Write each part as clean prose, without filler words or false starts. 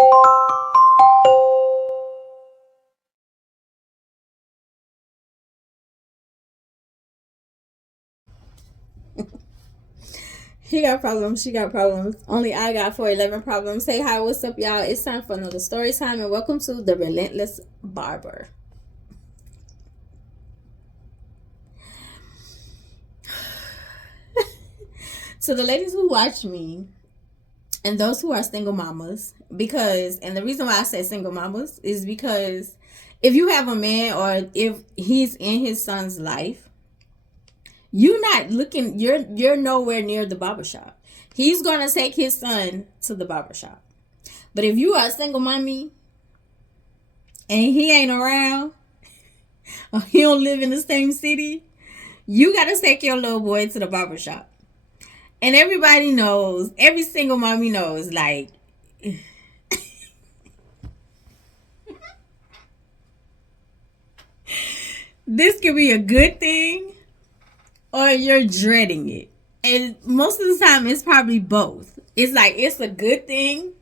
He got problems. She got problems. Only I got 411 problems. Hey, hi, what's up, y'all? It's time for another story time, and welcome to the Relentless Barber. To the ladies who watch me and those who are single mamas, and the reason why I say single mamas is because if you have a man or if he's in his son's life, you're nowhere near the barbershop. He's gonna take his son to the barbershop. But if you are a single mommy and he ain't around or he don't live in the same city, you gotta take your little boy to the barbershop. And everybody knows, every single mommy knows, like, this could be a good thing or you're dreading it. And most of the time, it's probably both. It's like, it's a good thing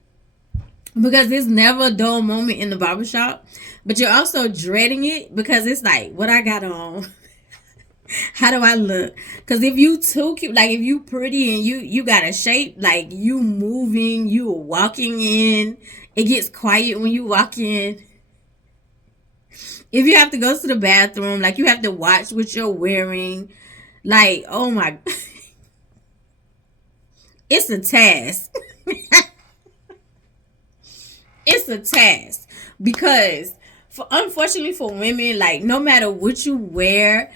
because it's never a dull moment in the barbershop, but you're also dreading it because it's like, what I got on? How do I look? Because if you too cute, like if you pretty and you got a shape, like you moving, you walking in, it gets quiet when you walk in. If you have to go to the bathroom, like you have to watch what you're wearing, like, oh my, it's a task. It's a task because unfortunately for women, like no matter what you wear,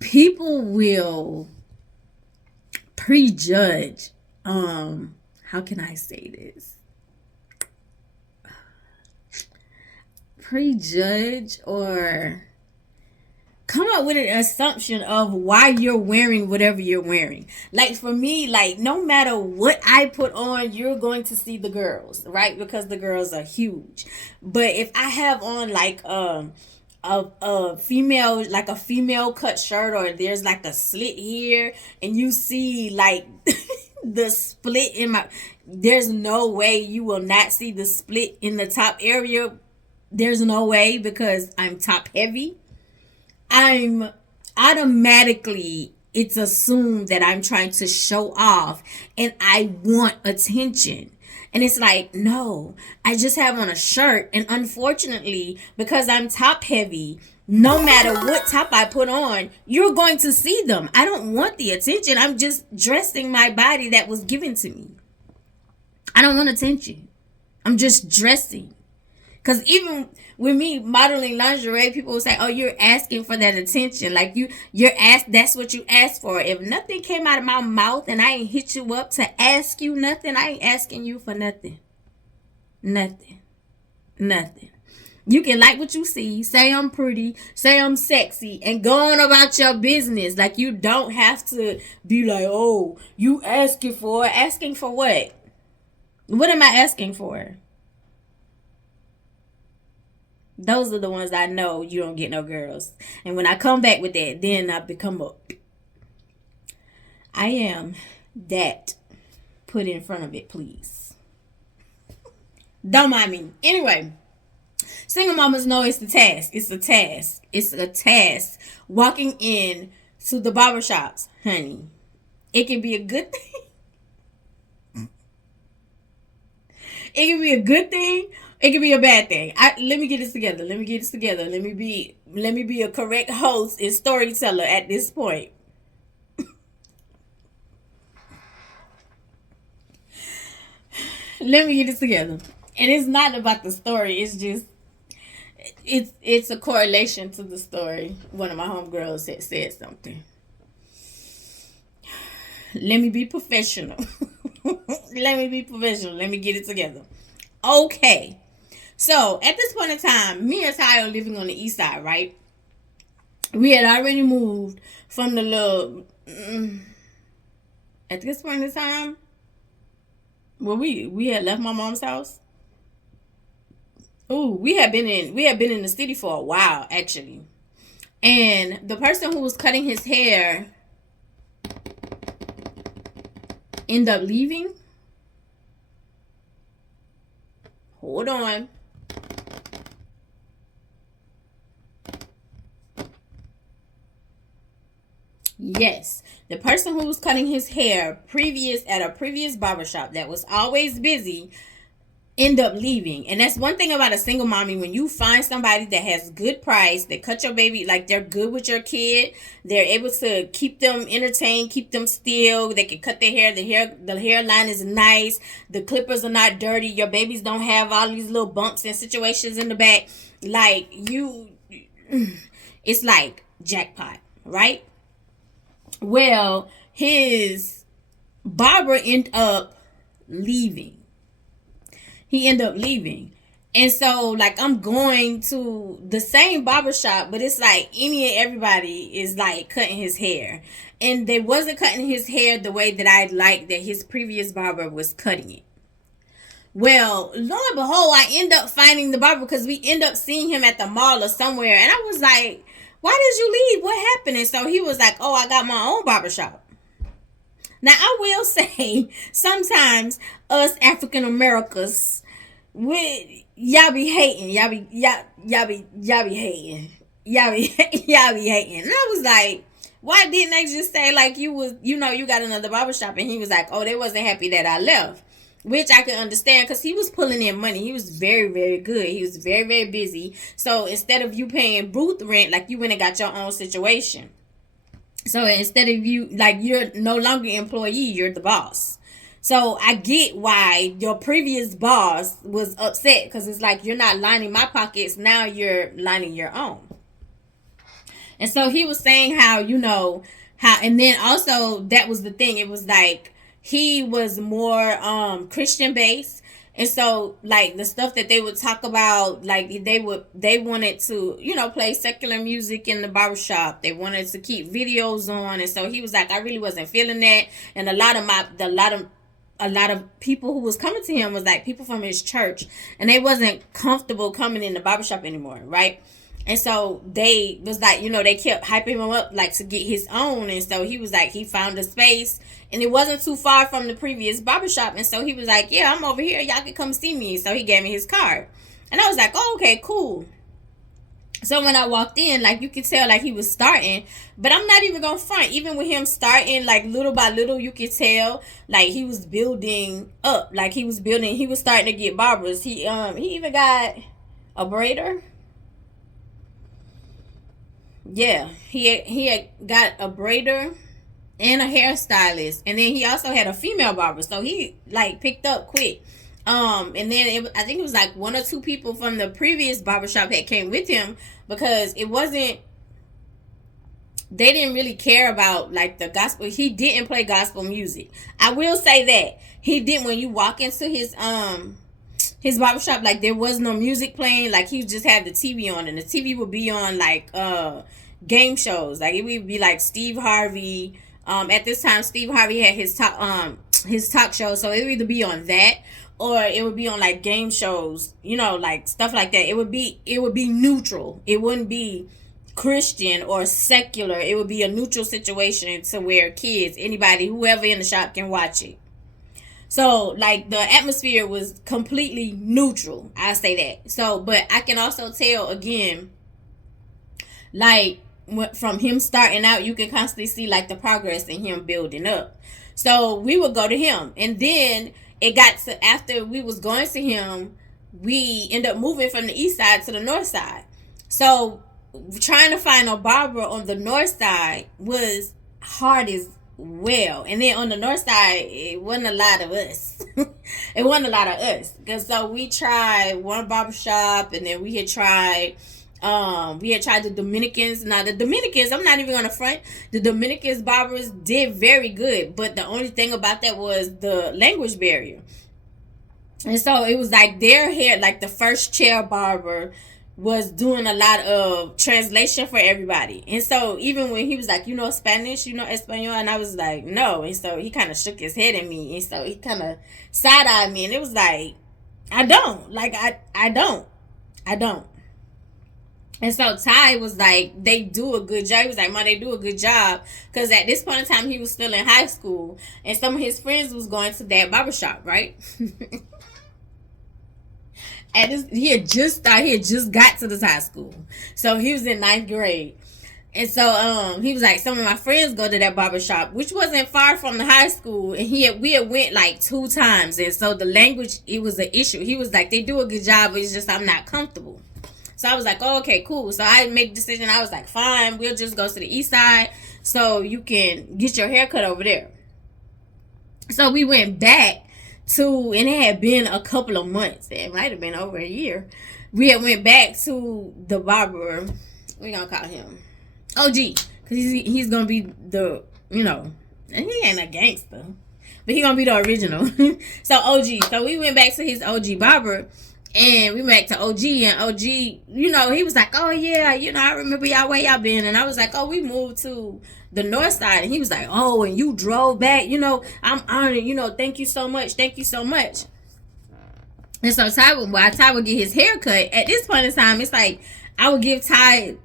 people will prejudge. How can I say this? Prejudge or come up with an assumption of why you're wearing whatever you're wearing. Like for me, like no matter what I put on, you're going to see the girls, right? Because the girls are huge. But if I have on like a female, like a female cut shirt, or there's like a slit here and you see like the split in my, there's no way you will not see the split in the top area. There's no way because I'm top heavy. I'm automatically, it's assumed that I'm trying to show off and I want attention. And it's like, no, I just have on a shirt. And unfortunately, because I'm top heavy, no matter what top I put on, you're going to see them. I don't want the attention. I'm just dressing my body that was given to me. I don't want attention. I'm just dressing. Because even with me modeling lingerie, people will say, oh, you're asking for that attention. Like you're asked, that's what you asked for. If nothing came out of my mouth and I ain't hit you up to ask you nothing, I ain't asking you for nothing. Nothing. Nothing. You can like what you see, say I'm pretty, say I'm sexy, and go on about your business. Like you don't have to be like, oh, you asking for what? What am I asking for? Those are the ones I know you don't get no girls. And when I come back with that, then I become I am that. Put in front of it, please. Don't mind me. Anyway, single mamas know it's the task. It's a task. It's a task. Walking in to the barbershops, honey. It can be a good thing. It can be a good thing. It can be a bad thing. Let me get this together. Let me get this together. Let me be a correct host and storyteller at this point. Let me get this together. And it's not about the story. It's just it's a correlation to the story. One of my homegirls had said something. Let me be professional. Let me be professional. Let me get it together. Okay. So at this point in time, me and Ty are living on the east side, right? We had already moved from the little. At this point in time, well, we had left my mom's house. Oh, we had been in the city for a while actually, and the person who was cutting his hair ended up leaving. Hold on. Yes, the person who was cutting his hair at a previous barbershop that was always busy end up leaving. And that's one thing about a single mommy. When you find somebody that has good price, they cut your baby, like they're good with your kid, they're able to keep them entertained, keep them still, they can cut their hair, the hairline is nice, the clippers are not dirty, your babies don't have all these little bumps and situations in the back. Like you, it's like jackpot, right? Well, his barber ended up leaving. He ended up leaving. And so, like, I'm going to the same barbershop, but it's like any and everybody is like cutting his hair. And they wasn't cutting his hair the way that I liked that his previous barber was cutting it. Well, lo and behold, I end up finding the barber because we end up seeing him at the mall or somewhere. And I was like, why did you leave? What happened? And so he was like, oh, I got my own barbershop. Now, I will say, sometimes us African Americans, y'all be hating. Y'all be hating. Y'all be hating. And I was like, why didn't they just say, like, you got another barbershop? And he was like, oh, they wasn't happy that I left. Which I could understand because he was pulling in money. He was very, very good. He was very, very busy. So instead of you paying booth rent, like you went and got your own situation. So instead of you, like you're no longer employee, you're the boss. So I get why your previous boss was upset because it's like you're not lining my pockets. Now you're lining your own. And so he was saying how, and then also that was the thing. It was like, he was more Christian based, and so like the stuff that they would talk about, like they wanted to play secular music in the barbershop. They wanted to keep videos on, and so he was like, I really wasn't feeling that. And a lot of people who was coming to him was like people from his church, and they wasn't comfortable coming in the barbershop anymore, right? And so they was like, they kept hyping him up like to get his own. And so he was like, he found a space and it wasn't too far from the previous barbershop. And so he was like, yeah, I'm over here. Y'all can come see me. So he gave me his card. And I was like, oh, okay, cool. So when I walked in, like you could tell like he was starting, but I'm not even going to front. Even with him starting like little by little, you could tell like he was building up. Like he was starting to get barbers. He even got a braider. Yeah, he had got a braider and a hairstylist, and then he also had a female barber. So he like picked up quick. And then I think it was like one or two people from the previous barbershop that came with him because it wasn't. They didn't really care about like the gospel. He didn't play gospel music. I will say that he didn't. When you walk into his barbershop, like there was no music playing. Like he just had the TV on, and the TV would be on like game shows. Like it would be like Steve Harvey. At this time Steve Harvey had his talk show, so it would either be on that or it would be on like game shows, like stuff like that. It would be neutral. It wouldn't be Christian or secular. It would be a neutral situation to where kids, anybody, whoever in the shop can watch it. So, like, the atmosphere was completely neutral. I say that. So, but I can also tell, again, like, from him starting out, you can constantly see, like, the progress in him building up. So, we would go to him. And then, it got to, after we was going to him, we end up moving from the east side to the north side. So, trying to find a barber on the north side was hard as well. And then on the north side, it wasn't a lot of us. It wasn't a lot of us. Because so we tried one barbershop, and then we had tried the Dominicans. Now the Dominicans, I'm not even gonna front, the Dominicans barbers did very good, but the only thing about that was the language barrier. And so it was like their hair, like the first chair barber was doing a lot of translation for everybody. And so even when he was like, Spanish, Espanol, and I was like, no. And so he kind of shook his head at me, and so he kind of side-eyed me, and it was like, I don't. And so Ty was like, they do a good job. He was like, Ma, they do a good job. Because at this point in time, he was still in high school, and some of his friends was going to that barbershop, right? At this, he had just started. He had just got to this high school, so he was in ninth grade. And so he was like, some of my friends go to that barber shop, which wasn't far from the high school, and we had went like 2 times, and so the language, it was an issue. He was like, they do a good job, but it's just I'm not comfortable. So I was like, oh, okay, cool. So I made the decision. I was like, fine, we'll just go to the east side so you can get your hair cut over there. So we went back to, and it had been a couple of months. It might have been over a year. We had went back to the barber. We gonna call him OG, because he's gonna be the, and he ain't a gangster, but he gonna be the original. So OG. So we went back to his OG barber, and we went back to OG, and OG, he was like, oh yeah, I remember y'all, where y'all been. And I was like, oh, we moved to the north side. And he was like, oh, and you drove back, I'm honored, thank you so much, And so Ty would get his hair cut. At this point in time, it's like I would give Ty,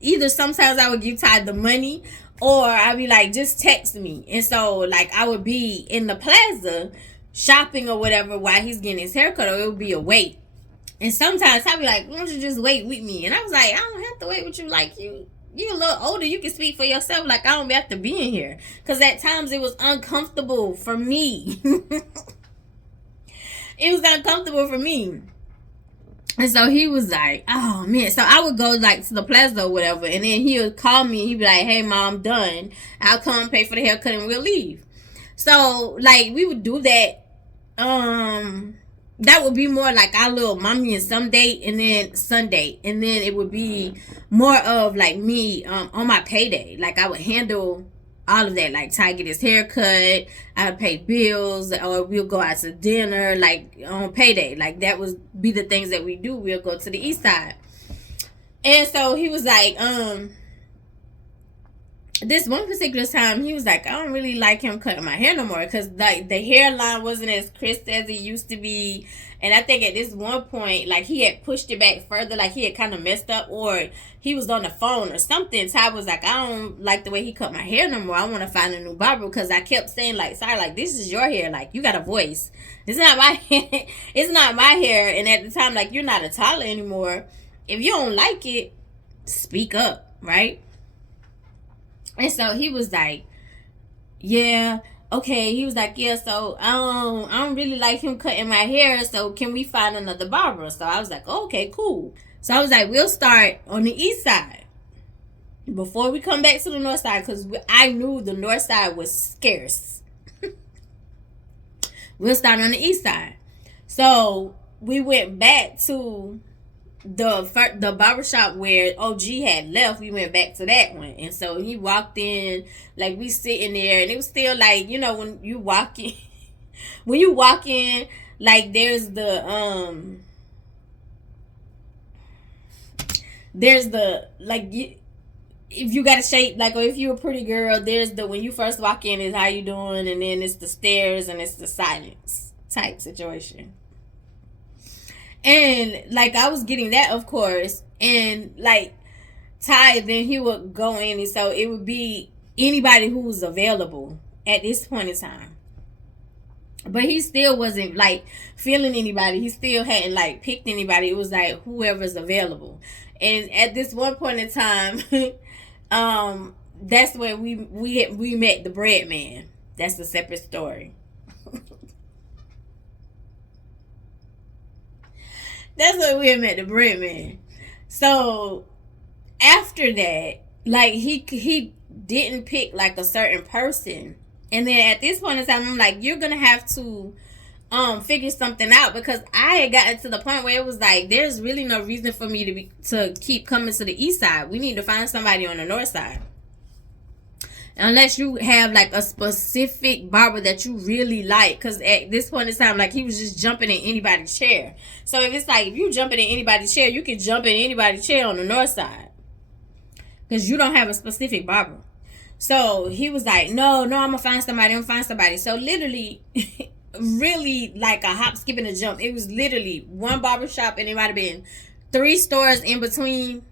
either sometimes I would give Ty the money, or I'd be like, just text me. And so like I would be in the plaza shopping or whatever while he's getting his hair cut, or it would be a wait. And sometimes I'd be like, why don't you just wait with me? And I was like, I don't have to wait with you. Like, you a little older, you can speak for yourself. Like, I don't have to be in here. Because at times it was uncomfortable for me. It was uncomfortable for me. And so he was like, oh man. So I would go like to the plaza or whatever, and then he would call me. He'd be like, hey mom, I'm done. I'll come pay for the haircut and we'll leave. So like we would do that. That would be more like our little mommy and some date, and then Sunday, and then it would be more of like me on my payday. Like I would handle all of that, like Ty get his hair cut, I would pay bills, or we'll go out to dinner like on payday. Like that would be the things that we do. We'll go to the east side. And so he was like, this one particular time, he was like, I don't really like him cutting my hair no more, because like the hairline wasn't as crisp as it used to be. And I think at this one point, like he had pushed it back further, like he had kind of messed up, or he was on the phone or something. Ty was like, I don't like the way he cut my hair no more. I want to find a new barber, because I kept saying like, sorry, like this is your hair, like you got a voice. It's not my hair. It's not my hair. And at the time, like you're not a toddler anymore. If you don't like it, speak up, right? And so he was like, yeah, okay. He was like, yeah, so I don't really like him cutting my hair, so can we find another barber? So I was like, oh, okay, cool. So I was like, we'll start on the east side before we come back to the north side, because I knew the north side was scarce. We'll start on the east side. So we went back to the barbershop where OG had left. We went back to that one, and so he walked in, like we sitting there, and it was still like, when you walk in like there's the like if you got a shape, like, or if you're a pretty girl, there's the, when you first walk in is how you doing, and then it's the stairs, and it's the silence type situation. And like I was getting that, of course, and like Ty, then he would go in, and so it would be anybody who was available at this point in time. But he still wasn't like feeling anybody. He still hadn't like picked anybody. It was like whoever's available. And at this one point in time, that's where we met the bread man. That's a separate story. That's where we met the bread man. So after that, like he didn't pick like a certain person. And then at this point in time, I'm like, you're gonna have to figure something out, because I had gotten to the point where it was like, there's really no reason for me to keep coming to the east side. We need to find somebody on the north side. Unless you have like a specific barber that you really like, because at this point in time, like he was just jumping in anybody's chair. So if it's like, if you jumping in anybody's chair, you can jump in anybody's chair on the north side, because you don't have a specific barber. So he was like, no, I'm gonna find somebody. So literally really like a hop, skip, and a jump. It was literally one barber shop, and it might have been 3 stores in between,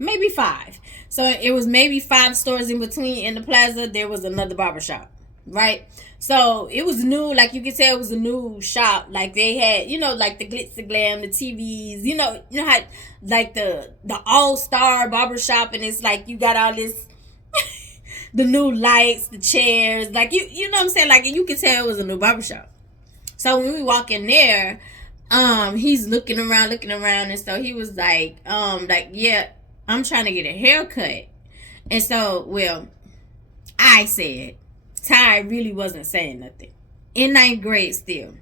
maybe 5. So it was maybe 5 stores in between. In the plaza there was another barber shop. right? So it was new, like you could tell it was a new shop. Like they had, like the glitz and glam, the TVs, how like the all-star barber shop, and it's like you got all this the new lights, the chairs, like you know what I'm saying? Like you could tell it was a new barber shop. So when we walk in there, he's looking around, and so he was like, yeah, I'm trying to get a haircut. And so, well, I said, Ty really wasn't saying nothing. In ninth grade still.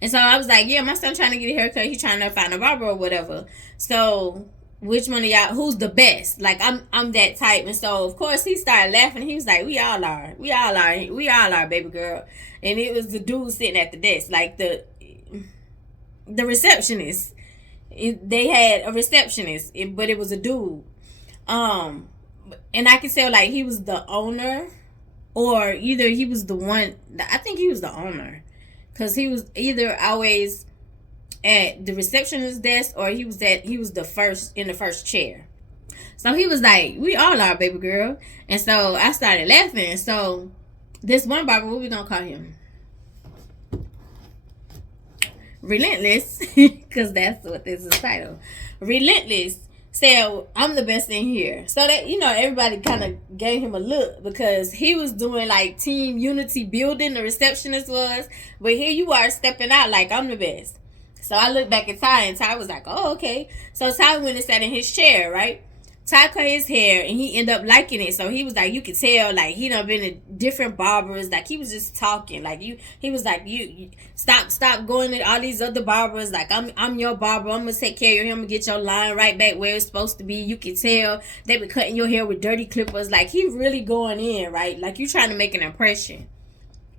And so I was like, yeah, my son trying to get a haircut. He's trying to find a barber or whatever. So which one of y'all, who's the best? Like I'm that type. And so of course he started laughing. He was like, we all are, baby girl. And it was the dude sitting at the desk, like the receptionist. They had a receptionist, but it was a dude. And I could tell like he was the owner, or either he was the one. I think he was the owner, because he was either always at the receptionist desk, or he was the first in the first chair. So he was like, we all are, baby girl. And so I started laughing. So this one barber, what we gonna call him? Relentless, because that's what this is titled. Relentless said, I'm the best in here. So that, everybody kind of gave him a look, because he was doing like team unity building, the receptionist was. But here you are stepping out like, I'm the best. So I looked back at Ty, and Ty was like, oh, okay. So Ty went and sat in his chair, right? Ty cut his hair, and he ended up liking it. So he was like, you could tell, like, he done been to different barbers. Like, he was just talking. Like, he was like, you stop going to all these other barbers. Like, I'm your barber. I'm going to take care of you. I'm going to get your line right back where it's supposed to be. You can tell they been cutting your hair with dirty clippers. Like, he really going in, right? Like, you trying to make an impression.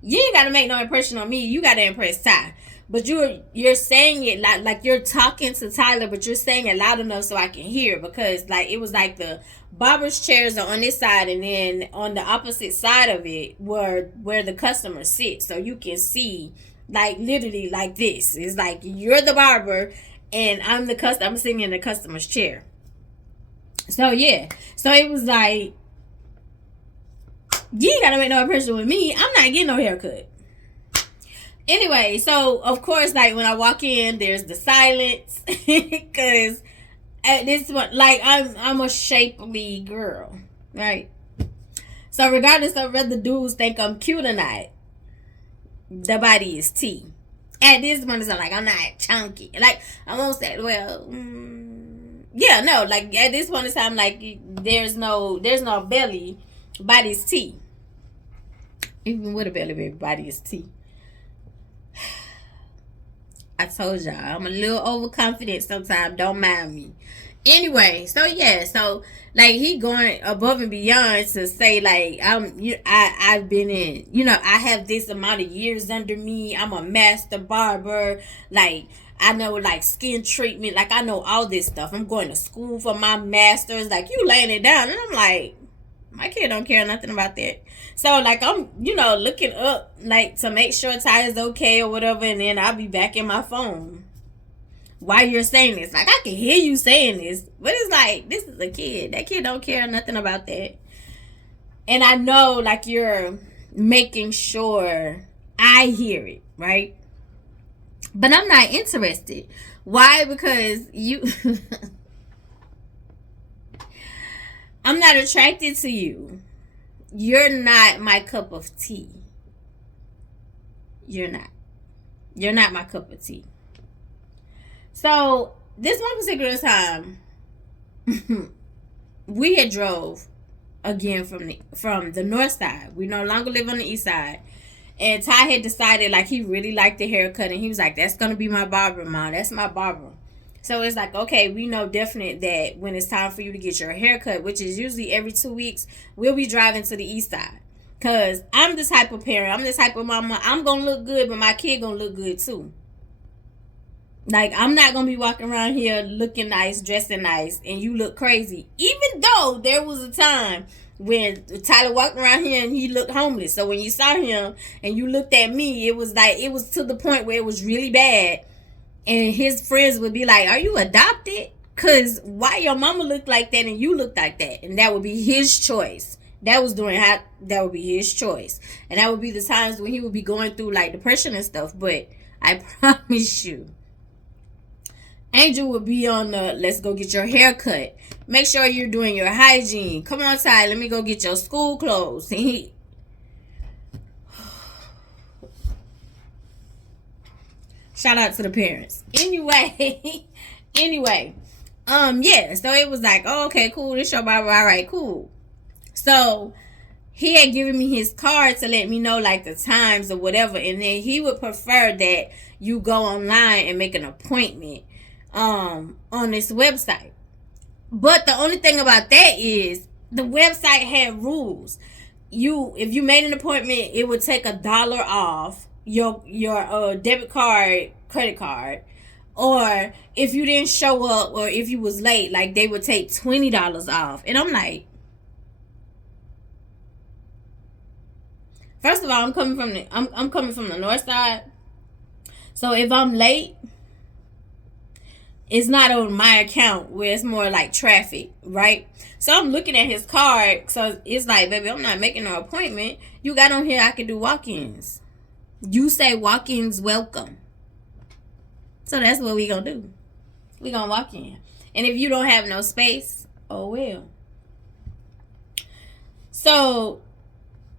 You ain't got to make no impression on me. You got to impress Ty. But you're saying it like you're talking to Tyler, but you're saying it loud enough so I can hear, because like it was like the barber's chairs are on this side, and then on the opposite side of it where the customer sits, so you can see like literally like this. It's like you're the barber and I'm the customer. I'm sitting in the customer's chair. So yeah, so it was like, you ain't gotta make no impression with me. I'm not getting no haircut. Anyway, so of course, like when I walk in, there's the silence, because at this point, like I'm a shapely girl, right? So regardless of whether dudes think I'm cute or not, the body is T. At this point, it's like I'm not chunky. Like I won't say, well, yeah, no. Like at this point in time, like there's no belly, body's T. Even with a belly, baby, body is T. I told y'all, I'm a little overconfident sometimes. Don't mind me. Anyway, so yeah, so like he going above and beyond to say like I've been in, I have this amount of years under me. I'm a master barber. Like I know like skin treatment. Like I know all this stuff. I'm going to school for my masters. Like you laying it down, and I'm like, my kid don't care nothing about that. So like I'm, looking up like to make sure Ty is okay or whatever, and then I'll be back in my phone while you're saying this. Like I can hear you saying this, but it's like, this is a kid. That kid don't care nothing about that. And I know like you're making sure I hear it, right? But I'm not interested. Why? Because you I'm not attracted to you. You're not my cup of tea. You're not. You're not my cup of tea. So this one particular time, we had drove again from the north side. We no longer live on the east side. And Ty had decided like he really liked the haircut, and he was like, that's gonna be my barber, Mom. That's my barber. So it's like, okay, we know definite that when it's time for you to get your haircut, which is usually every 2 weeks, we'll be driving to the east side. Because I'm the type of parent, I'm the type of mama, I'm going to look good, but my kid going to look good too. Like, I'm not going to be walking around here looking nice, dressing nice, and you look crazy. Even though there was a time when Tyler walked around here and he looked homeless. So when you saw him and you looked at me, it was like, it was to the point where it was really bad. And his friends would be like, are you adopted? Because why your mama look like that and you look like that? And that would be his choice. That was that would be his choice. And that would be the times when he would be going through like depression and stuff. But I promise you, Angel would be on the let's go get your hair cut. Make sure you're doing your hygiene. Come on, Ty, let me go get your school clothes. And he shout out to the parents. Anyway, yeah, so it was like, oh, okay, cool, this your Bible, all right, cool. So he had given me his card to let me know like the times or whatever, and then he would prefer that you go online and make an appointment on this website. But the only thing about that is the website had rules. If you made an appointment, it would take $1 off your debit card, credit card, or if you didn't show up or if you was late, like they would take $20 off. And I'm like, first of all, I'm coming from the north side, so if I'm late, it's not on my account where it's more like traffic, right? So I'm looking at his card, so it's like, baby, I'm not making no appointment. You got on here, I can do walk-ins. You say walk-ins welcome. So that's what we gonna do. We gonna walk in. And if you don't have no space, oh well. So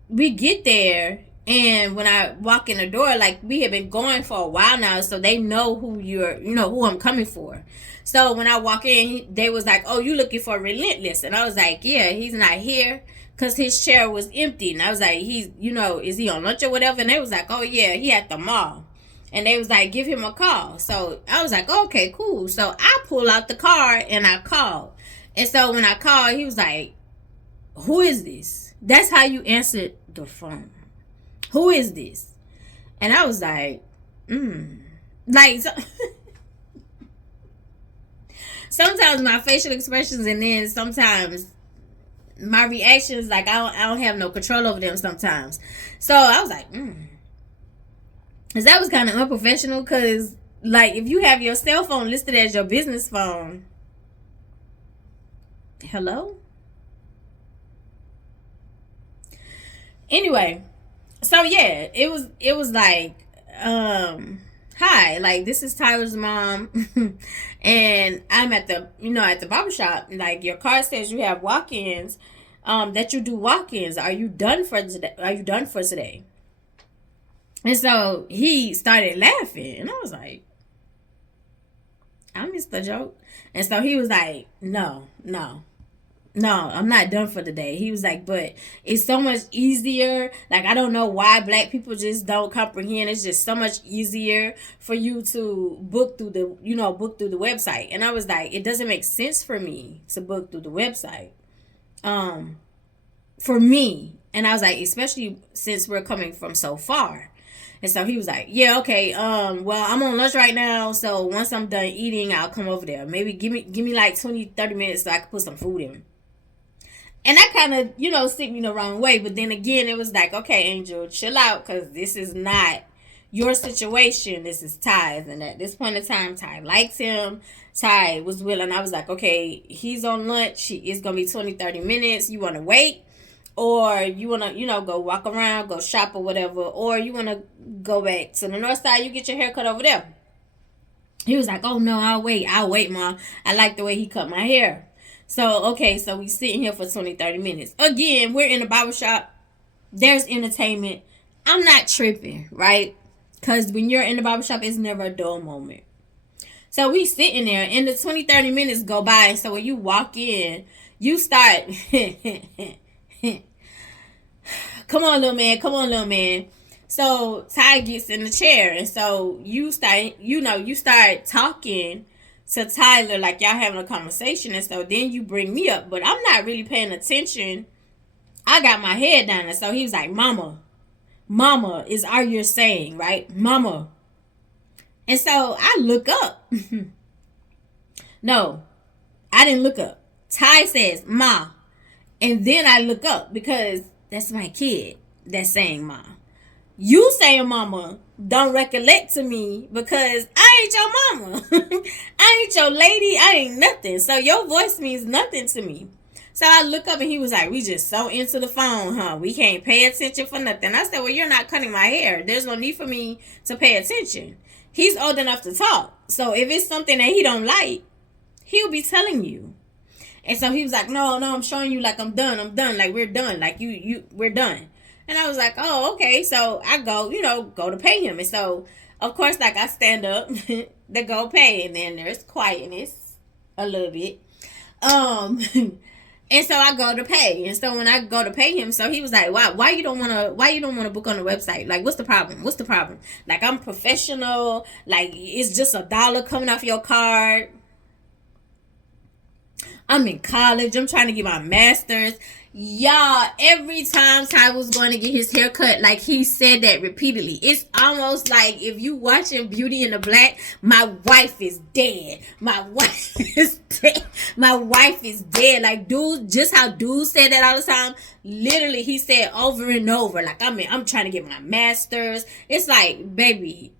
we get there, and when I walk in the door, like we have been going for a while now, so they know who I'm coming for. So when I walk in, they was like, oh, you looking for Relentless? And I was like, yeah, he's not here because his chair was empty. And I was like, is he on lunch or whatever? And they was like, oh yeah, he at the mall. And they was like, give him a call. So I was like, okay, cool. So I pull out the card and I called. And so when I called, he was like, who is this? That's how you answered the phone. Who is this? And I was like, Like, sometimes my facial expressions and then sometimes my reactions, like I don't have no control over them sometimes. So I was like, Cause that was kind of unprofessional. Cause like if you have your cell phone listed as your business phone, hello. Anyway, so yeah, it was like, hi, like this is Tyler's mom, and I'm at the barbershop. Like your card says you have walk-ins, that you do walk-ins. Are you done for today? And so he started laughing, and I was like, I missed the joke. And so he was like, no, I'm not done for the day. He was like, but it's so much easier. Like, I don't know why black people just don't comprehend. It's just so much easier for you to book through the website. And I was like, it doesn't make sense for me to book through the website. For me. And I was like, especially since we're coming from so far. And so he was like, yeah, okay, well, I'm on lunch right now, so once I'm done eating, I'll come over there. Maybe give me like 20-30 minutes so I can put some food in. And that kind of, sent me the wrong way. But then again, it was like, okay, Angel, chill out, because this is not your situation. This is Ty's. And at this point in time, Ty likes him. Ty was willing. I was like, okay, he's on lunch. It's going to be 20-30 minutes. You want to wait? Or you want to, go walk around, go shop or whatever. Or you want to go back to the north side, you get your hair cut over there. He was like, oh, no, I'll wait, Mom. I like the way he cut my hair. So, okay, so we sitting here for 20-30 minutes. Again, we're in a barbershop. There's entertainment. I'm not tripping, right? Because when you're in the barbershop, it's never a dull moment. So we sitting there, and the 20-30 minutes go by. So when you walk in, you start... Come on, little man. So Ty gets in the chair, and so you start talking to Tyler like y'all having a conversation, and so then you bring me up, but I'm not really paying attention. I got my head down, and so he was like, Mama is all you're saying, right? Mama. And so I look up. No, I didn't look up. Ty says, Ma. And then I look up because that's my kid that's saying Ma. You saying Mama don't recollect to me because I ain't your mama. I ain't your lady. I ain't nothing. So your voice means nothing to me. So I look up and he was like, we just so into the phone, huh? We can't pay attention for nothing. I said, well, you're not cutting my hair. There's no need for me to pay attention. He's old enough to talk. So if it's something that he don't like, he'll be telling you. And so he was like, no, I'm showing you like I'm done. Like we're done. Like we're done. And I was like, oh, okay. So I go, go to pay him. And so, of course, like I stand up to go pay. And then there's quietness a little bit. And so I go to pay. And so when I go to pay him, so he was like, why you don't want to book on the website? Like, what's the problem? Like, I'm professional. Like, it's just $1 coming off your card. I'm in college. I'm trying to get my master's. Y'all, every time Ty was going to get his hair cut, like he said that repeatedly. It's almost like if you watching Beauty in the Black, my wife is dead. My wife is dead. My wife is dead. Like, dude, just how dude said that all the time. Literally, he said over and over. Like, I'm trying to get my master's. It's like, baby,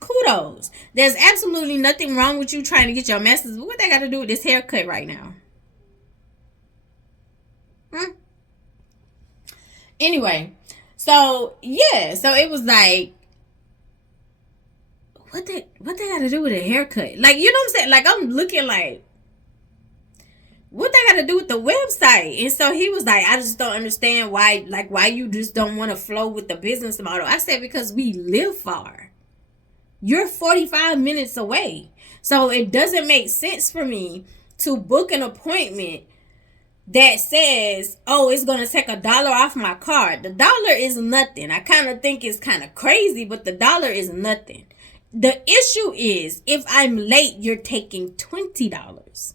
kudos. There's absolutely nothing wrong with you trying to get your master's. But what they got to do with this haircut right now? Anyway, so yeah, so it was like, what they got to do with a haircut? Like, you know what I'm saying? Like, I'm looking like, what they got to do with the website? And so he was like, I just don't understand why you just don't want to flow with the business model. I said, because we live far. You're 45 minutes away. So it doesn't make sense for me to book an appointment that says, oh, it's going to take $1 off my card. The dollar is nothing. I kind of think it's kind of crazy, but the dollar is nothing. The issue is, if I'm late, you're taking $20.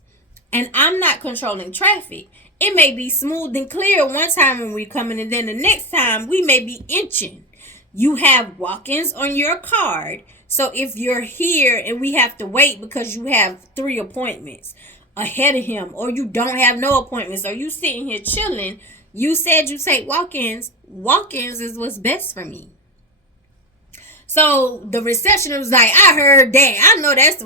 And I'm not controlling traffic. It may be smooth and clear one time when we're coming, and then the next time we may be inching. You have walk-ins on your card. So if you're here and we have to wait because you have 3 appointments ahead of him, or you don't have no appointments, or you sitting here chilling, you said you take walk-ins. Walk-ins is what's best for me. So the receptionist was like, I heard that. I know that's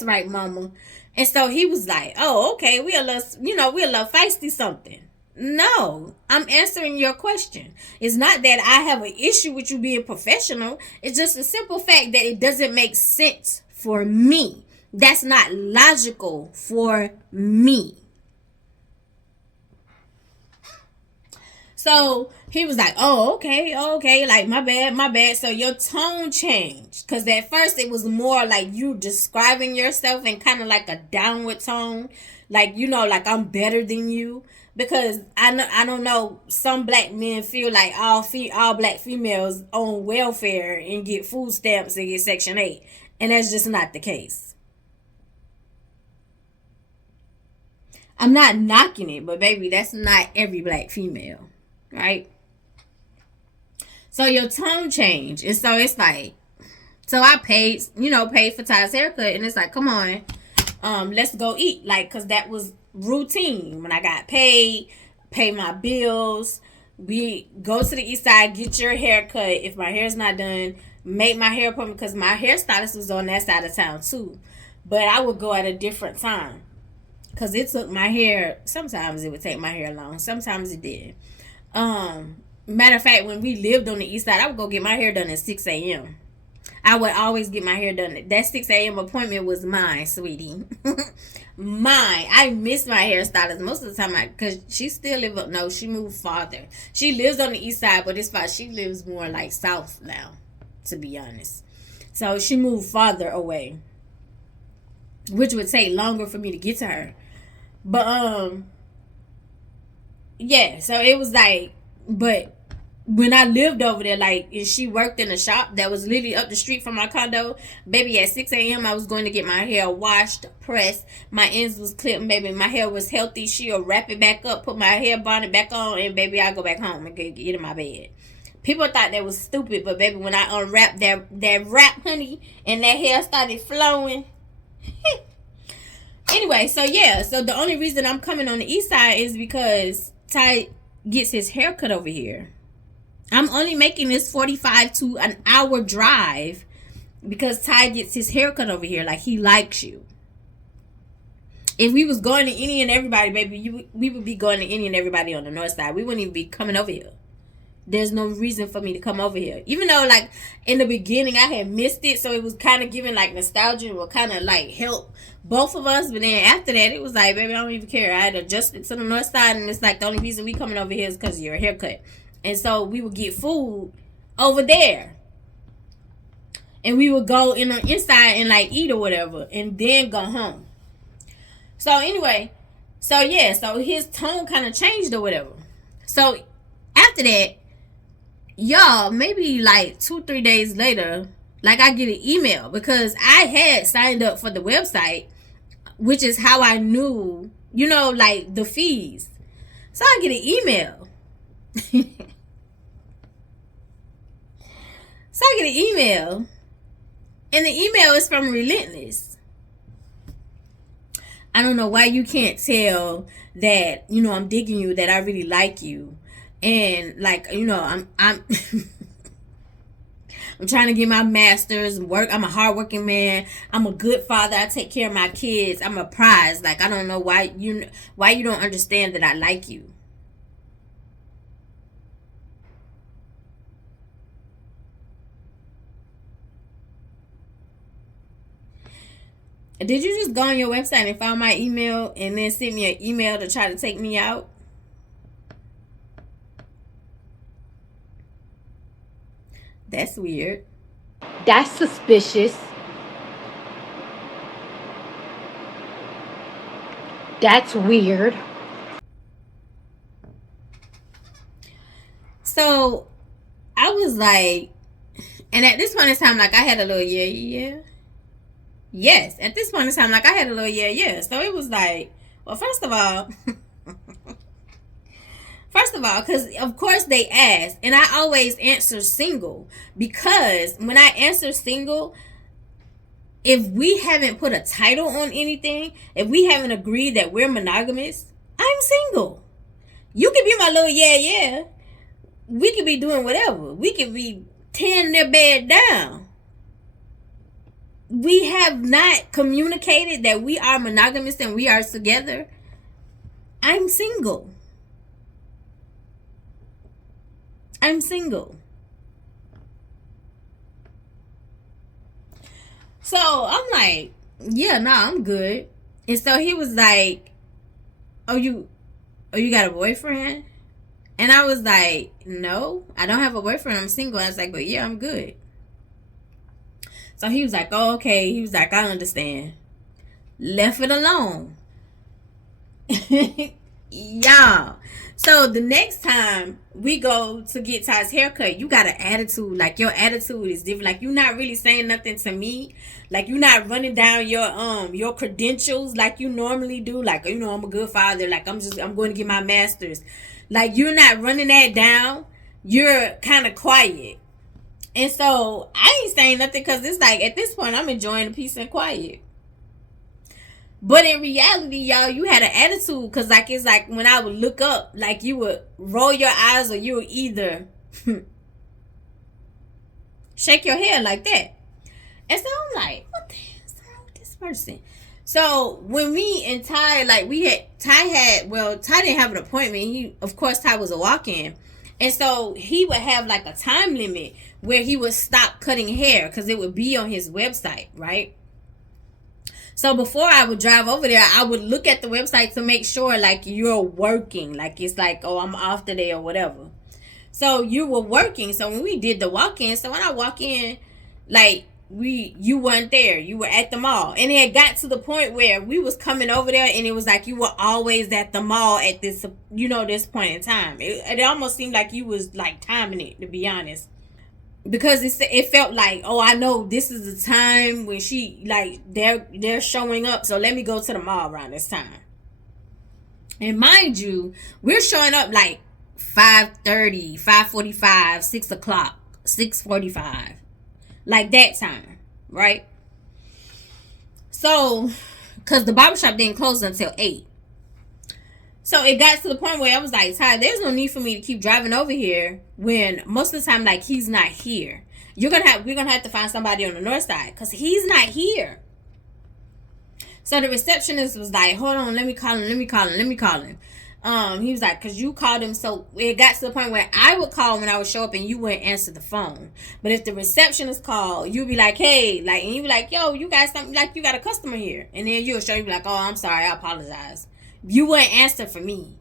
right, mama. And so he was like, oh, okay, we're a little feisty something. No, I'm answering your question. It's not that I have an issue with you being professional. It's just a simple fact that it doesn't make sense for me. That's not logical for me. So he was like, oh, okay. Like, my bad. So your tone changed. Because at first it was more like you describing yourself in kind of like a downward tone. Like, like I'm better than you. Because I don't know, some black men feel like all black females on welfare and get food stamps and get Section 8. And that's just not the case. I'm not knocking it, but baby, that's not every black female, right? So your tone changed. And so it's like, so I paid for Ty's haircut, and it's like, come on, let's go eat. Like, cause that was routine. When I got paid, pay my bills, we go to the east side, get your haircut. If my hair's not done, make my hair appointment, because my hairstylist was on that side of town too. But I would go at a different time. Because it took my hair, sometimes it would take my hair long. Sometimes it did. Matter of fact, when we lived on the east side, I would go get my hair done at 6 a.m. I would always get my hair done. That 6 a.m. appointment was mine, sweetie. Mine. I miss my hairstylist most of the time because she still lives up. No, she moved farther. She lives on the east side, but it's fine. She lives more like south now, to be honest. So she moved farther away, which would take longer for me to get to her. But yeah, so it was like, but when I lived over there, like, and she worked in a shop that was literally up the street from my condo, baby, at 6 a.m. I was going to get my hair washed, pressed, my ends was clipped, baby, my hair was healthy. She'll wrap it back up, put my hair bonnet back on, and baby, I'll go back home and get in my bed. People thought that was stupid, but baby, when I unwrapped that wrap, honey, and that hair started flowing. Anyway, so yeah, so the only reason I'm coming on the east side is because Ty gets his hair cut over here. I'm only making this 45 to an hour drive because Ty gets his hair cut over here. Like, he likes you. If we was going to any and everybody, baby, we would be going to any and everybody on the north side. We wouldn't even be coming over here. There's no reason for me to come over here. Even though, like, in the beginning, I had missed it, so it was kind of giving, like, nostalgia will kind of, like, help both of us. But then after that, it was like, baby, I don't even care. I had adjusted to the north side, and it's like, the only reason we coming over here is because of your haircut. And so we would get food over there. And we would go in the inside and, like, eat or whatever, and then go home. So, anyway, so, yeah, so his tone kind of changed or whatever. So, after that, y'all, maybe like 2-3 days later, like, I get an email because I had signed up for the website, which is how I knew, you know, like, the fees. So I get an email. And the email is from Relentless. I don't know why you can't tell that, you know, I'm digging you, that I really like you. And, like, you know, I'm I'm trying to get my master's, work. I'm a hardworking man. I'm a good father. I take care of my kids. I'm a prize. Like, I don't know why you don't understand that I like you. Did you just go on your website and find my email and then send me an email to try to take me out? That's weird. That's suspicious. That's weird. So I was like, and at this point in time, like, I had a little yeah. Yes, at this point in time, like, I had a little yeah. So it was like, well, first of all, because of course they asked, and I always answer single, because when I answer single, if we haven't put a title on anything, if we haven't agreed that we're monogamous, I'm single. You can be my little yeah. We could be doing whatever. We could be tearing their bed down. We have not communicated that we are monogamous and we are together. I'm single. So I'm like, yeah, nah, I'm good. And so he was like, oh, you got a boyfriend? And I was like, no, I don't have a boyfriend. I'm single. I was like, but yeah, I'm good. So he was like, oh, okay. He was like, I understand. Left it alone. Y'all. So the next time we go to get Ty's haircut, you got an attitude. Like, your attitude is different. Like, you're not really saying nothing to me. Like, you're not running down your credentials like you normally do. Like, you know, I'm a good father. Like, I'm going to get my master's. Like, you're not running that down. You're kind of quiet. And so I ain't saying nothing because it's like, at this point, I'm enjoying the peace and quiet. But in reality, y'all, you had an attitude, because, like, it's like when I would look up, like, you would roll your eyes, or you would either shake your head like that. And so I'm like, what the hell is wrong with this person? So when me and Ty, like, Ty didn't have an appointment. Of course, Ty was a walk-in. And so he would have, like, a time limit where he would stop cutting hair, because it would be on his website, right? So before I would drive over there, I would look at the website to make sure, like, you're working. Like, it's like, oh, I'm off today or whatever. So you were working. So when we did the walk-in, so when I walk in, like, you weren't there. You were at the mall. And it got to the point where we was coming over there, and it was like you were always at the mall at this, you know, this point in time. It almost seemed like you was, like, timing it, to be honest. Because it felt like, oh, I know this is the time when she, like, they're showing up, so let me go to the mall around this time. And mind you, we're showing up like 5:30, 5:45, 6 o'clock, 6:45, like that time, right? So, because the barbershop didn't close until 8. So it got to the point where I was like, Ty, there's no need for me to keep driving over here when most of the time, like, he's not here. We're gonna have to find somebody on the north side because he's not here. So the receptionist was like, hold on, let me call him. He was like, cause you called him, so it got to the point where I would call when I would show up and you wouldn't answer the phone. But if the receptionist called, you'd be like, hey, like, and you'd be like, yo, you got something, like, you got a customer here. And then you'll show, you be like, oh, I'm sorry, I apologize. You wouldn't answer for me.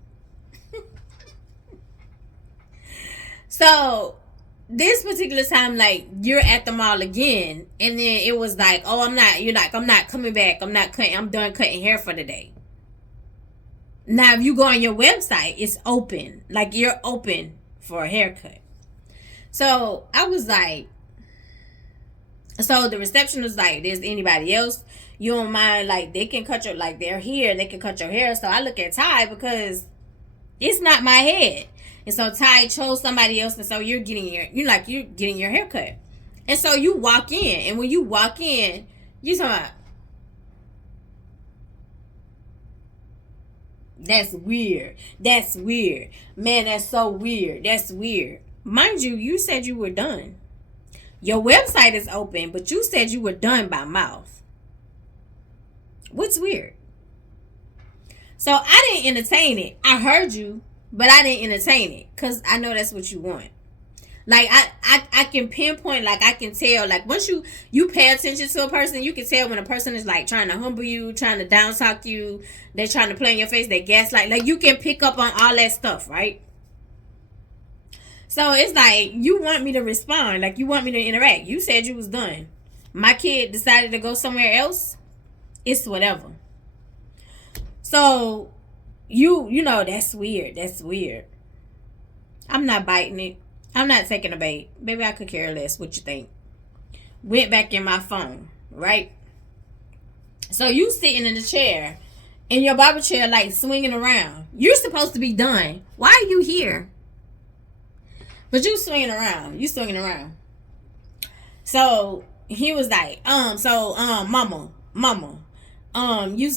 So this particular time, like, you're at the mall again, and then it was like, oh, I'm not coming back, I'm done cutting hair for the day. Now, if you go on your website, it's open. Like, you're open for a haircut. So, I was like, so the reception was like, there's anybody else you don't mind, like, they can cut your, like, they're here, they can cut your hair. So, I look at Ty because it's not my head. And so, Ty chose somebody else, and so you're getting your haircut. And so, you walk in, and when you walk in, you talking about, that's weird. That's weird. Man, that's so weird. That's weird. Mind you, you said you were done. Your website is open, but you said you were done by mouth. What's weird? So I didn't entertain it. I heard you, but I didn't entertain it because I know that's what you want. Like, I can pinpoint, like, I can tell, like, once you pay attention to a person, you can tell when a person is, like, trying to humble you, trying to down talk you, they're trying to play in your face, they gaslight. Like, you can pick up on all that stuff, right? So it's like, you want me to respond, like, you want me to interact. You said you was done. My kid decided to go somewhere else. It's whatever. So, you know, that's weird. That's weird. I'm not biting it. I'm not taking a bait. Baby, I could care less what you think. Went back in my phone, right? So you sitting in the chair, in your barber chair, like, swinging around. You're supposed to be done. Why are you here? But you swinging around. You swinging around. So he was like, mama, you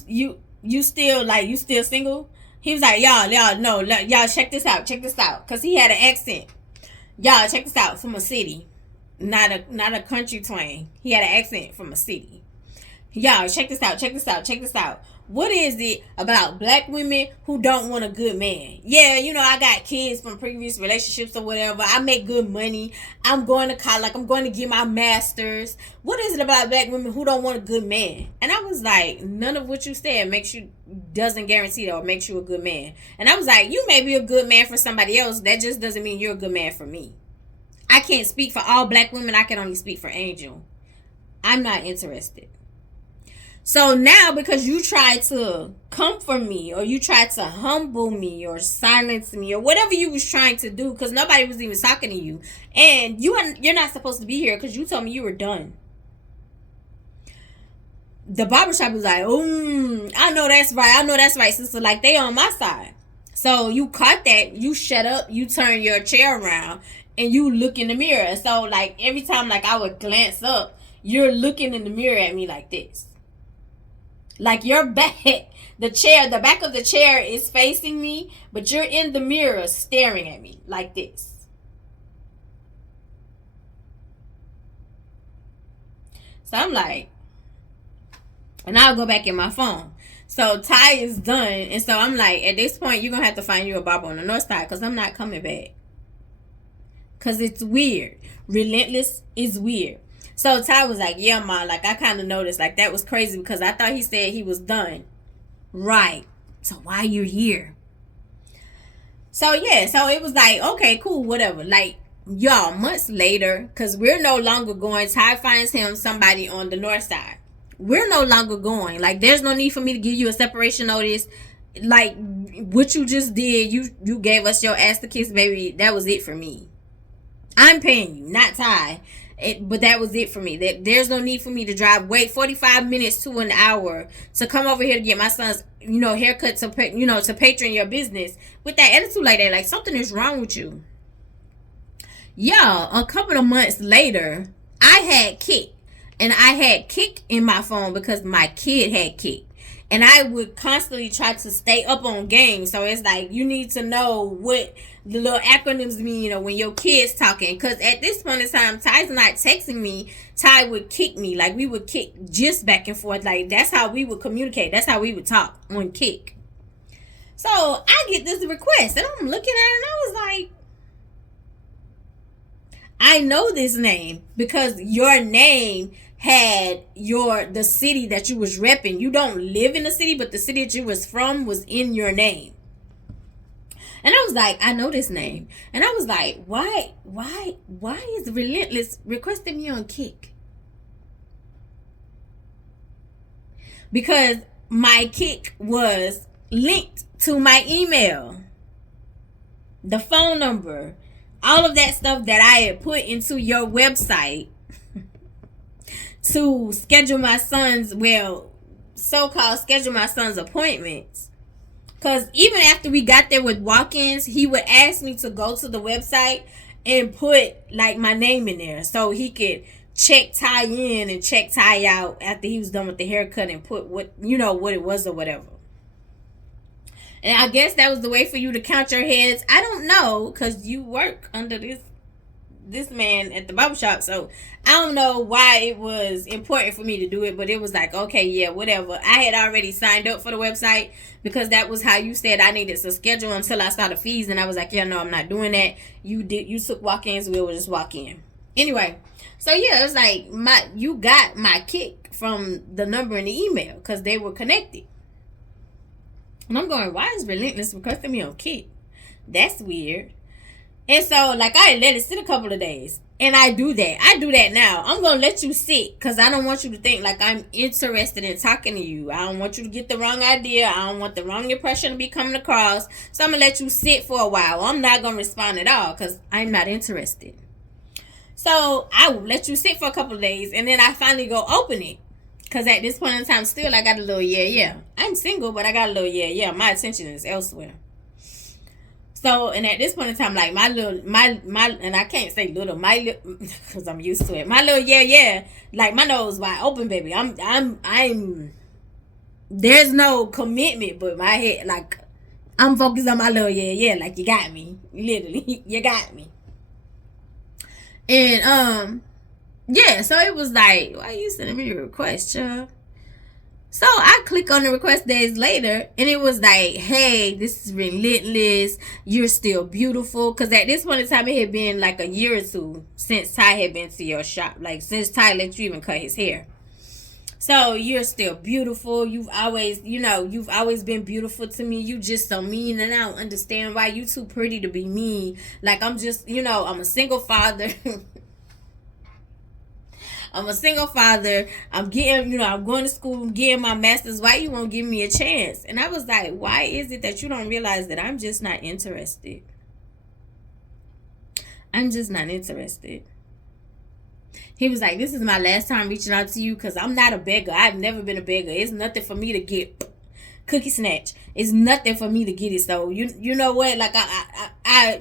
still single? He was like, y'all, check this out. Cause he had an accent. Y'all, check this out, from a city. Not a country twang. He had an accent from a city. Y'all, check this out. What is it about black women who don't want a good man? Yeah, you know, I got kids from previous relationships or whatever. I make good money. I'm going to college. Like, I'm going to get my master's. What is it about black women who don't want a good man? And I was like, none of what you said doesn't guarantee that or makes you a good man. And I was like, you may be a good man for somebody else. That just doesn't mean you're a good man for me. I can't speak for all black women. I can only speak for Angel. I'm not interested. So now, because you tried to comfort me, or you tried to humble me, or silence me, or whatever you was trying to do, because nobody was even talking to you, and you're not supposed to be here because you told me you were done. The barbershop was like, I know that's right, sister. Like, they on my side. So you caught that, you shut up, you turn your chair around, and you look in the mirror. So, like, every time, like, I would glance up, you're looking in the mirror at me like this. Like, your back, the back of the chair is facing me, but you're in the mirror staring at me like this. So I'm like, and I'll go back in my phone. So Ty is done, and so I'm like, at this point, you're going to have to find you a barber on the north side, because I'm not coming back. Because it's weird. Relentless is weird. So Ty was like, yeah, Ma, like, I kind of noticed, like, that was crazy because I thought he said he was done. Right. So why you're here? So, yeah, so it was like, okay, cool, whatever. Like, y'all, months later, because we're no longer going, Ty finds him somebody on the north side. We're no longer going. Like, there's no need for me to give you a separation notice. Like, what you just did, you gave us your ass to kiss, baby. That was it for me. I'm paying you, not Ty. But that was it for me. There's no need for me to wait 45 minutes to an hour to come over here to get my son's, haircut to patron your business with that attitude like that. Like, something is wrong with you. Y'all, a couple of months later, I had Kick. And I had Kick in my phone because my kid had Kick. And I would constantly try to stay up on game. So it's like you need to know what the little acronyms mean, when your kids talking. Because at this point in time, Ty's not texting me. Ty would kick me. Like, we would kick just back and forth. Like, that's how we would communicate. That's how we would talk on kick. So I get this request, and I'm looking at it, and I was like, I know this name because your name had the city that you was repping. You don't live in the city, but the city that you was from was in your name. And I was like, I know this name. And I was like, why is Relentless requesting me on Kick? Because my Kick was linked to my email, the phone number, all of that stuff that I had put into your website to schedule my son's, so-called schedule my son's appointments. Because even after we got there with walk-ins, he would ask me to go to the website and put, like, my name in there so he could check Ty in and check Ty out after he was done with the haircut and put what it was or whatever. And I guess that was the way for you to count your heads. I don't know, because you work under this man at the barbershop. So I don't know why it was important for me to do it. But it was like, okay, yeah, whatever. I had already signed up for the website because that was how you said I needed to schedule until I started fees. And I was like, yeah, no, I'm not doing that. You took walk-ins. We'll just walk in. Anyway, so yeah, it was like you got my Kick from the number in the email because they were connected. And I'm going, why is Relentless requesting me on Kick? That's weird. And so, like, I let it sit a couple of days. And I do that. I do that now. I'm going to let you sit because I don't want you to think like I'm interested in talking to you. I don't want you to get the wrong idea. I don't want the wrong impression to be coming across. So I'm going to let you sit for a while. I'm not going to respond at all because I'm not interested. So I will let you sit for a couple of days. And then I finally go open it. Because at this point in time, still, I got a little yeah. I'm single, but I got a little yeah. My attention is elsewhere. So, and at this point in time, like, my and I can't say little, because I'm used to it. My little yeah, like, my nose wide open, baby. I'm, there's no commitment, but my head, like, I'm focused on my little yeah, like, you got me. Literally, you got me. And, yeah, so it was like, why are you sending me a request, child? So I click on the request days later, and it was like, hey, this is Relentless. You're still beautiful. Because at this point in time, it had been like a year or two since Ty had been to your shop. Like, since Ty let you even cut his hair. So you're still beautiful. You've always been beautiful to me. You just so mean, and I don't understand why you too pretty to be mean. Like, I'm just, I'm a single father. I'm a single father. I'm getting, I'm going to school. I'm getting my master's. Why you won't give me a chance? And I was like, why is it that you don't realize that I'm just not interested? I'm just not interested. He was like, this is my last time reaching out to you because I'm not a beggar. I've never been a beggar. It's nothing for me to get cookie snatch. It's nothing for me to get it. So you know what? Like I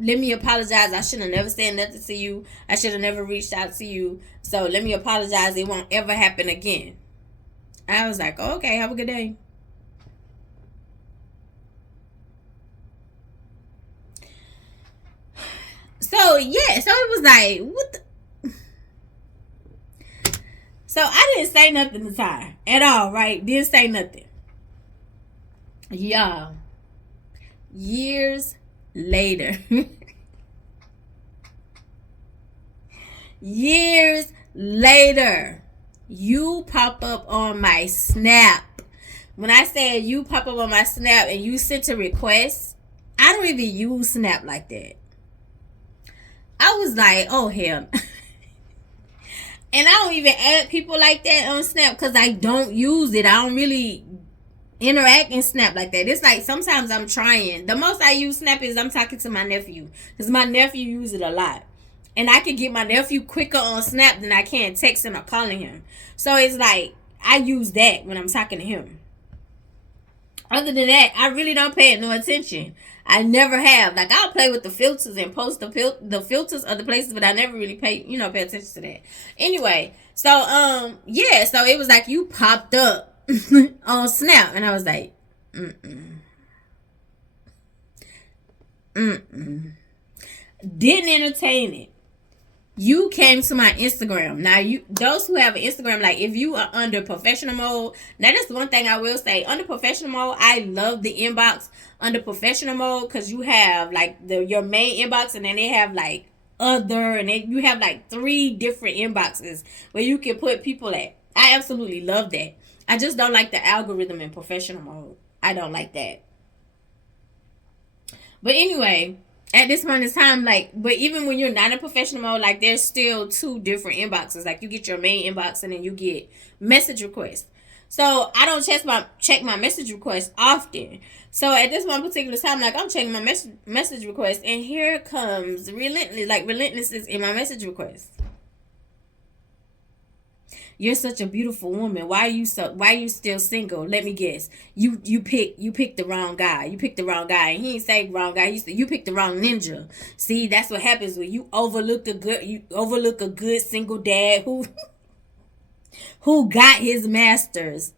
let me apologize. I should have never said nothing to you. I should have never reached out to you. So let me apologize. It won't ever happen again. I was like, okay, have a good day. So yeah, so it was like, what the? So I didn't say nothing to Ty at all, right? Didn't say nothing. Y'all, years later, you pop up on my Snap. When I said you pop up on my Snap and you sent a request, I don't even use Snap like that. I was like, oh hell. And I don't even add people like that on Snap because I don't use it. I don't really interact in Snap like that. It's like sometimes I'm trying. The most I use Snap is I'm talking to my nephew because my nephew uses it a lot. And I can get my nephew quicker on Snap than I can texting or calling him. So it's like I use that when I'm talking to him. Other than that, I really don't pay it no attention. I never have. Like, I'll play with the filters and post the filters of the places, but I never really pay attention to that. Anyway, so, yeah, so it was like you popped up on Snap, and I was like, mm-mm. Mm-mm. Didn't entertain it. You came to my Instagram. Now, you those who have an Instagram, like if you are under professional mode, now that's the one thing I will say. Under professional mode, I love the inbox under professional mode because you have like your main inbox, and then they have like other, and then you have like 3 different inboxes where you can put people at. I absolutely love that. I just don't like the algorithm in professional mode. I don't like that. But anyway, at this point in time, like, but even when you're not in professional mode, like, there's still 2 different inboxes. Like, you get your main inbox and then you get message requests. So I don't check my message requests often. So at this one particular time, like, I'm checking my message requests, and here comes Relentless. Like, Relentless is in my message request. You're such a beautiful woman. Why are you still single? Let me guess. You picked the wrong guy. You picked the wrong guy. And he ain't say wrong guy. You picked the wrong ninja. See, that's what happens when you overlook a good single dad who got his masters.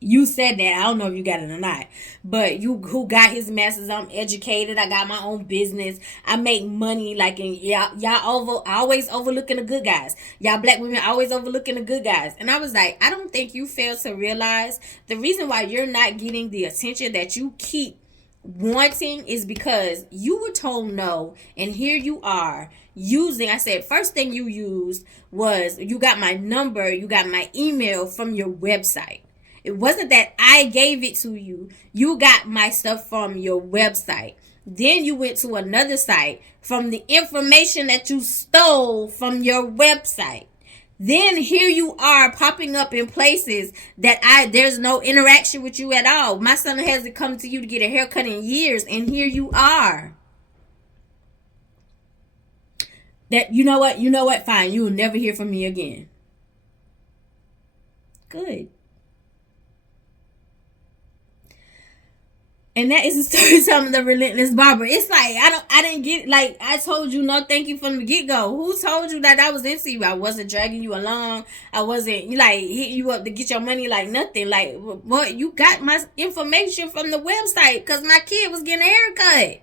You said that. I don't know if you got it or not. But you who got his masters, I'm educated. I got my own business. I make money. Like, and y'all always overlooking the good guys. Y'all black women always overlooking the good guys. And I was like, I don't think you fail to realize the reason why you're not getting the attention that you keep wanting is because you were told no, and here you are using. I said first thing you used was you got my number, you got my email from your website. It wasn't that I gave it to you. You got my stuff from your website. Then you went to another site from the information that you stole from your website. Then here you are popping up in places that there's no interaction with you at all. My son hasn't come to you to get a haircut in years, and here you are. That you know what? Fine, you will never hear from me again. Good. And that is the story time of the Relentless Barber. It's like I didn't get, like, I told you no thank you from the get go. Who told you that I was into you? I wasn't dragging you along. I wasn't like hitting you up to get your money, like nothing. Like, what, you got my information from the website because my kid was getting a haircut.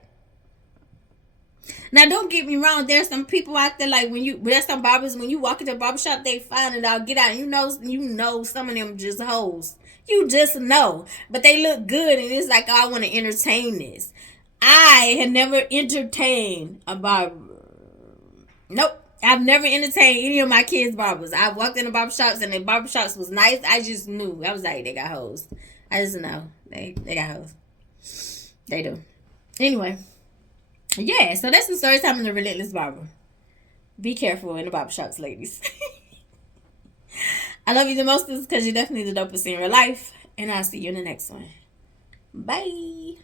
Now, don't get me wrong. There's some people out there, like, there's some barbers, when you walk into a barbershop, they find it out, get out. You know, some of them just hoes. You just know. But they look good, and it's like, oh, I want to entertain this. I had never entertained a barber. Nope. I've never entertained any of my kids' barbers. I walked in the barbershops, and the barbershops was nice. I just knew. I was like, they got hoes. I just know. They got hoes. They do. Anyway. Yeah, so that's the story time of the Relentless Barber. Be careful in the barbershops, ladies. I love you the most because you're definitely the dopest in real life. And I'll see you in the next one. Bye.